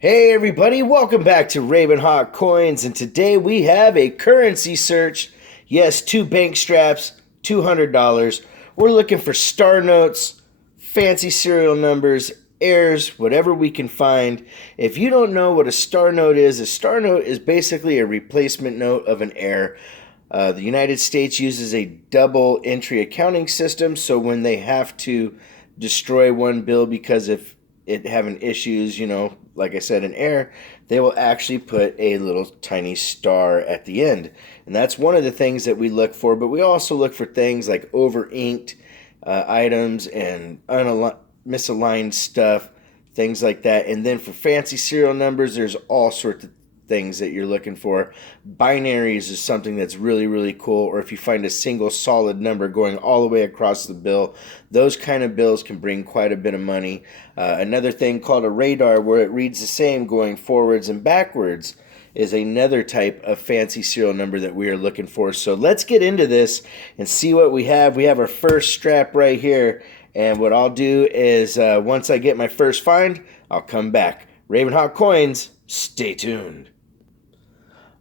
Hey everybody, welcome back to Ravenhawk Coins, and today we have a currency search. Yes, two bank straps, $200. We're looking for star notes, fancy serial numbers, heirs, whatever we can find. If you don't know what a star note is basically a replacement note of an heir. The United States uses a double entry accounting system, so when they have to destroy one bill because of it having issues, like I said, in air, they will actually put a little tiny star at the end. And that's one of the things that we look for, but we also look for things like over inked items and misaligned stuff, things like that. And then for fancy serial numbers, there's all sorts of things that you're looking for. Binaries is something that's really, really cool. Or if you find a single solid number going all the way across the bill, those kind of bills can bring quite a bit of money. Another thing called a radar, where it reads the same going forwards and backwards, is another type of fancy serial number that we are looking for. So let's get into this and see what we have. We have our first strap right here. And what I'll do is once I get my first find, I'll come back. Ravenhawk Coins, stay tuned.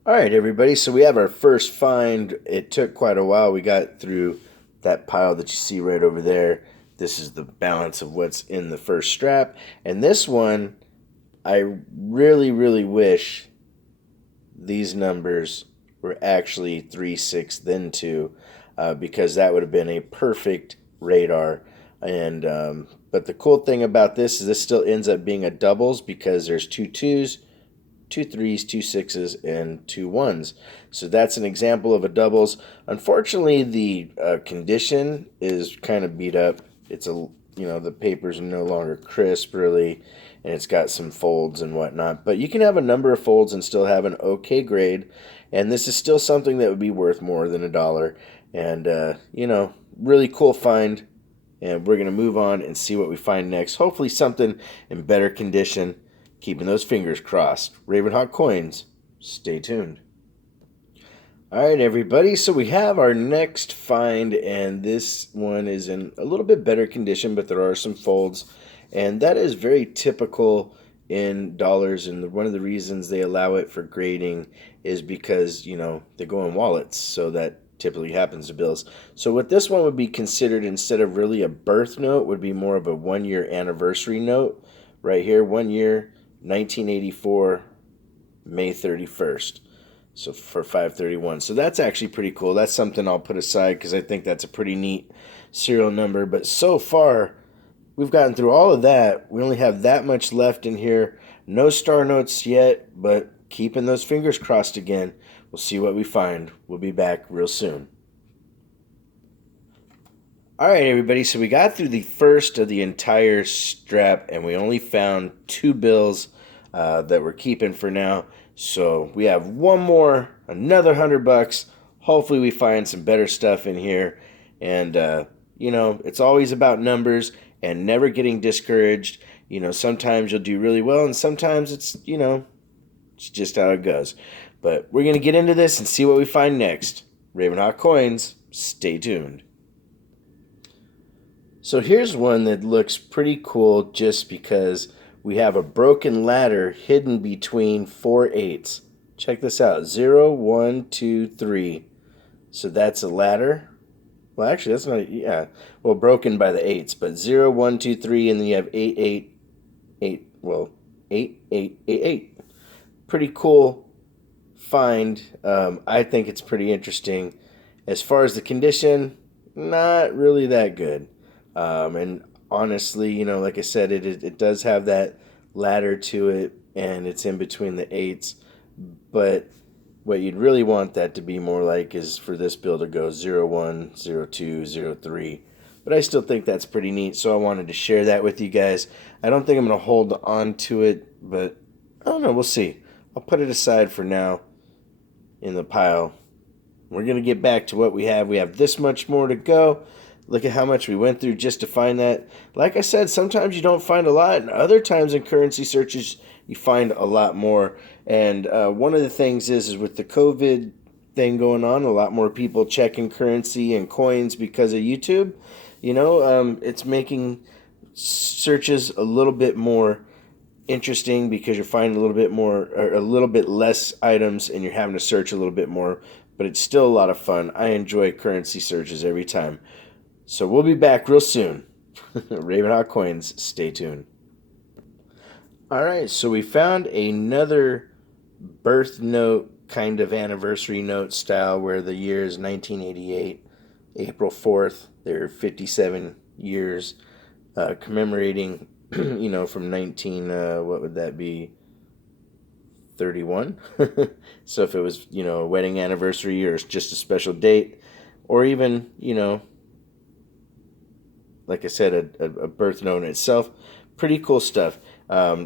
All right, everybody. So we have our first find. It took quite a while. We got through that pile that you see right over there. This is the balance of what's in the first strap. And this one, I really, really wish these numbers were actually 3, 6, then 2, because that would have been a perfect radar. And but the cool thing about this is this still ends up being a doubles because there's two twos, two threes, two sixes, and two ones. So that's an example of a doubles. Unfortunately, the condition is kind of beat up. It's the papers are no longer crisp really, and it's got some folds and whatnot. But you can have a number of folds and still have an okay grade. And this is still something that would be worth more than $1. And really cool find. And we're gonna move on and see what we find next. Hopefully, something in better condition. Keeping those fingers crossed. Ravenhawk Coins, stay tuned. All right, everybody. So we have our next find, and this one is in a little bit better condition, but there are some folds, and that is very typical in dollars. And one of the reasons they allow it for grading is because they go in wallets, so that typically happens to bills. So what this one would be considered, instead of really a birth note, would be more of a 1-year anniversary note. Right here, 1 year. 1984, May 31st. So for 531. So that's actually pretty cool. That's something I'll put aside because I think that's a pretty neat serial number. But so far, we've gotten through all of that. We only have that much left in here. No star notes yet, but keeping those fingers crossed again. We'll see what we find. We'll be back real soon. All right, everybody. So we got through the first of the entire strap, and we only found 2 bills that we're keeping for now. So we have one more, another $100. Hopefully, we find some better stuff in here. And it's always about numbers and never getting discouraged. Sometimes you'll do really well, and sometimes it's just how it goes. But we're gonna get into this and see what we find next. Ravenhawk Coins, stay tuned. So here's one that looks pretty cool just because we have a broken ladder hidden between 4 8s. Check this out. 0, 1, 2, 3. So that's a ladder. Well, actually, that's not, well, broken by the 8s, but 0, 1, 2, 3, and then you have 8, 8, 8, well, 8, 8, 8, 8. Pretty cool find. I think it's pretty interesting. As far as the condition, not really that good. And honestly, like I said, it does have that ladder to it, and it's in between the 8s. But what you'd really want that to be more like is for this bill to go 0, 1, 0, 2, 0, 3. But I still think that's pretty neat, so I wanted to share that with you guys. I don't think I'm going to hold on to it, but I don't know. We'll see. I'll put it aside for now in the pile. We're going to get back to what we have. We have this much more to go. Look at how much we went through just to find that. Like I said, sometimes you don't find a lot, and other times in currency searches, you find a lot more. And one of the things is with the COVID thing going on, a lot more people checking currency and coins because of YouTube. It's making searches a little bit more interesting because you're finding a little bit more or a little bit less items and you're having to search a little bit more, but it's still a lot of fun. I enjoy currency searches every time. So we'll be back real soon. Ravenhawk Coins, stay tuned. All right, so we found another birth note kind of anniversary note style where the year is 1988, April 4th. They're 57 years commemorating, from 19, what would that be? 31. So if it was, a wedding anniversary or just a special date, or even, like I said, a birth note in itself, pretty cool stuff.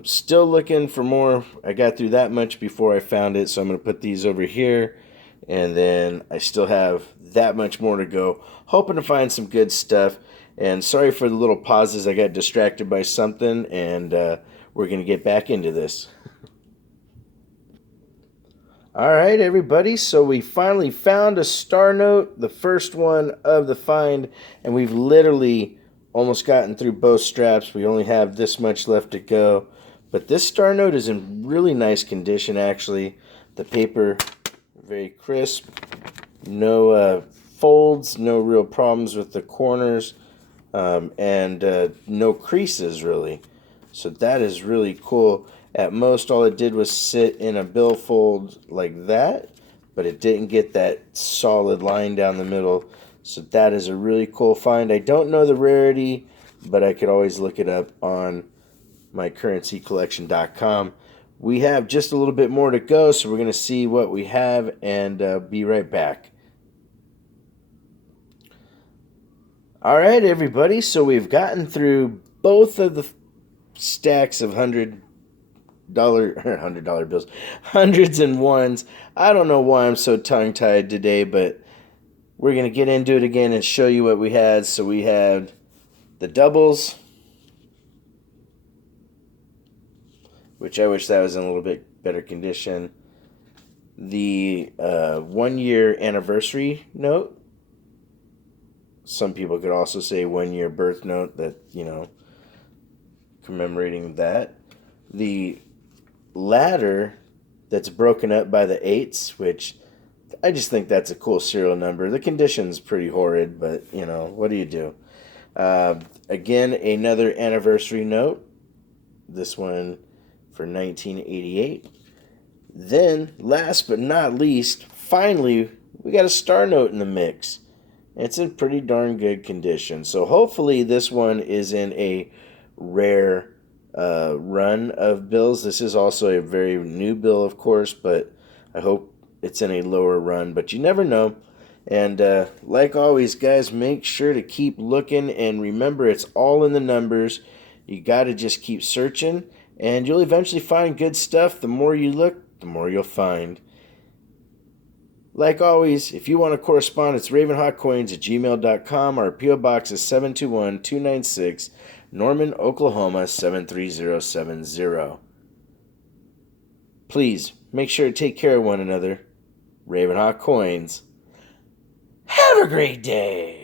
Still looking for more. I got through that much before I found it, so I'm going to put these over here, and then I still have that much more to go. Hoping to find some good stuff, and sorry for the little pauses. I got distracted by something, and we're going to get back into this. All right, everybody, so we finally found a star note, the first one of the find, and we've literally almost gotten through both straps. We only have this much left to go. But this star note is in really nice condition, actually. The paper, very crisp. No folds, no real problems with the corners, and no creases, really. So that is really cool. At most, all it did was sit in a billfold like that, but it didn't get that solid line down the middle. So that is a really cool find. I don't know the rarity, but I could always look it up on mycurrencycollection.com. We have just a little bit more to go, so we're going to see what we have and be right back. All right, everybody. So we've gotten through both of the stacks of $100 bills, hundreds and ones. I don't know why I'm so tongue-tied today, but we're going to get into it again and show you what we had. So we had the doubles, which I wish that was in a little bit better condition. The 1 year anniversary note. Some people could also say 1 year birth note, that, commemorating that. The ladder that's broken up by the eights, which I just think that's a cool serial number. The condition's pretty horrid, but, what do you do? Again, another anniversary note. This one for 1988. Then, last but not least, finally, we got a star note in the mix. It's in pretty darn good condition. So hopefully this one is in a rare run of bills. This is also a very new bill, of course, but I hope it's in a lower run, but you never know. And like always, guys, make sure to keep looking, and remember, it's all in the numbers. You got to just keep searching, and you'll eventually find good stuff. The more you look, the more you'll find. Like always, if you want to correspond, it's ravenhawkcoins@gmail.com. Our P.O. Box is 721-296, Norman, Oklahoma 73070. Please, make sure to take care of one another. Ravenhawk Coins. Have a great day.